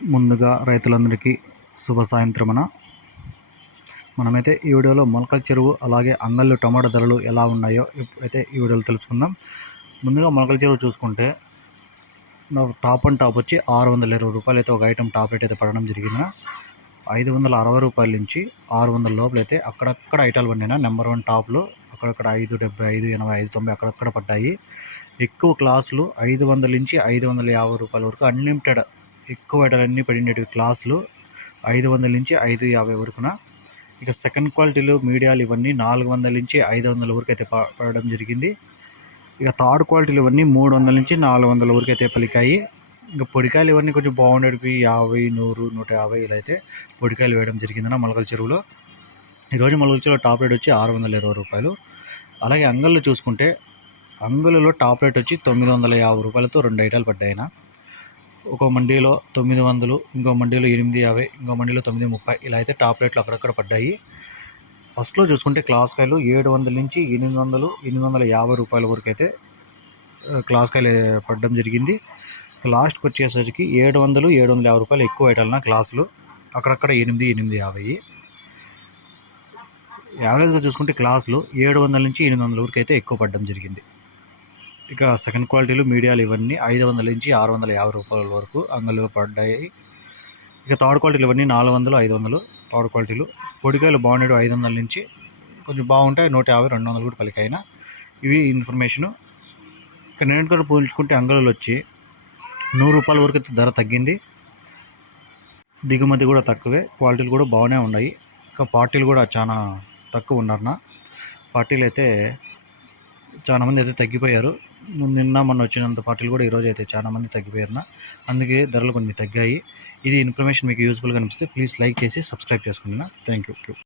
ముందుగా రైతులందరికీ శుభ సాయంత్రమన. మనమైతే ఈ వీడియోలో మొలకల చెరువు అలాగే అంగళ్ళు టమాటా ధరలు ఎలా ఉన్నాయో అయితే ఈ వీడియోలో తెలుసుకుందాం. ముందుగా మొలకల చెరువు చూసుకుంటే నా టాప్ అండ్ టాప్ వచ్చి ఆరు వందల ఇరవై రూపాయలు అయితే ఒక ఐటెం టాప్ రేట్ అయితే పడడం జరిగింది. ఐదు వందల అరవై రూపాయల నుంచి ఆరు వందల లోపల అయితే అక్కడక్కడ ఐటాలు పడినా నెంబర్ వన్ టాప్లు అక్కడక్కడ ఐదు డెబ్బై ఐదు ఎనభై ఐదు తొంభై అక్కడక్కడ పడ్డాయి. ఎక్కువ క్లాసులు ఐదు వందల నుంచి ఐదు వందల యాభై రూపాయల వరకు అన్లిమిటెడ్ ఎక్కువ ఐటాలన్నీ పడినట్టు క్లాసులు ఐదు వందల నుంచి ఐదు యాభై వరకున. ఇక సెకండ్ క్వాలిటీలు మీడియాలు ఇవన్నీ నాలుగు వందల నుంచి ఐదు వందల వరకు అయితే పడడం జరిగింది. ఇక థర్డ్ క్వాలిటీలు ఇవన్నీ మూడు వందల నుంచి నాలుగు వందల వరకు అయితే పలికాయి. ఇంకా పొడికాయలు ఇవన్నీ కొంచెం బాగుండేటివి యాభై నూరు నూట యాభై ఇలా అయితే పొడికాయలు వేయడం జరిగిందన్న మొలకల చెరువులో. ఈరోజు మొలకల చెరువులో టాప్ రేట్ వచ్చి ఆరు వందల ఇరవై రూపాయలు. అలాగే అంగళ్ళు చూసుకుంటే అంగులలో టాప్ రేట్ వచ్చి తొమ్మిది వందల యాభై రూపాయలతో రెండు ఐటాలు పడ్డాయిన. ఒక మండీలో తొమ్మిది వందలు ఇంకో మండీలో ఎనిమిది యాభై ఇంకో మండీలో తొమ్మిది ముప్పై ఇలా అయితే టాప్ రేట్లు అక్కడక్కడ పడ్డాయి. ఫస్ట్లో చూసుకుంటే క్లాస్ కాయలు ఏడు వందల నుంచి ఎనిమిది వందలు ఎనిమిది వందల యాభై రూపాయల వరకు అయితే క్లాస్ కాయలు పడడం జరిగింది. లాస్ట్కి వచ్చేసరికి ఏడు వందలు ఏడు వందల యాభై రూపాయలు ఎక్కువ ఐటాలన్న క్లాసులు. అక్కడక్కడ ఎనిమిది ఎనిమిది యాభై. యావరేజ్గా చూసుకుంటే క్లాసులు ఏడు వందల నుంచి ఎనిమిది వందల వరకు అయితే ఎక్కువ పడడం జరిగింది. ఇక సెకండ్ క్వాలిటీలు మీడియాలు ఇవన్నీ ఐదు వందల నుంచి ఆరు వందల యాభై రూపాయల వరకు అంగళ్ళు పడ్డాయి. ఇక థర్డ్ క్వాలిటీలు ఇవన్నీ నాలుగు వందలు ఐదు వందలు థర్డ్ క్వాలిటీలు పొడికాయలు బాగున్నాడు ఐదు వందల నుంచి కొంచెం బాగుంటాయి నూట యాభై రెండు వందలు కూడా పలికాయిన. ఇవి ఇన్ఫర్మేషను ఇక నేను కూడా పోల్చుకుంటే అంగళ్ళు వచ్చి నూరు రూపాయల వరకు అయితే ధర తగ్గింది. దిగుమతి కూడా తక్కువే క్వాలిటీలు కూడా బాగానే ఉన్నాయి. ఇంకా పార్టీలు కూడా చాలా తక్కువ ఉన్నారన్న. పార్టీలు అయితే చాలా మంది అయితే తగ్గిపోయారు. నిన్న మొన్న వచ్చినంత పార్టీలు కూడా ఈరోజు అయితే చాలా మంది తగ్గిపోయారు అందుకే ధరలు కొన్ని తగ్గాయి. ఇది ఇన్ఫర్మేషన్ మీకు యూస్ఫుల్గా అనిపిస్తే ప్లీజ్ లైక్ చేసి సబ్స్క్రైబ్ చేసుకున్నా. Thank you.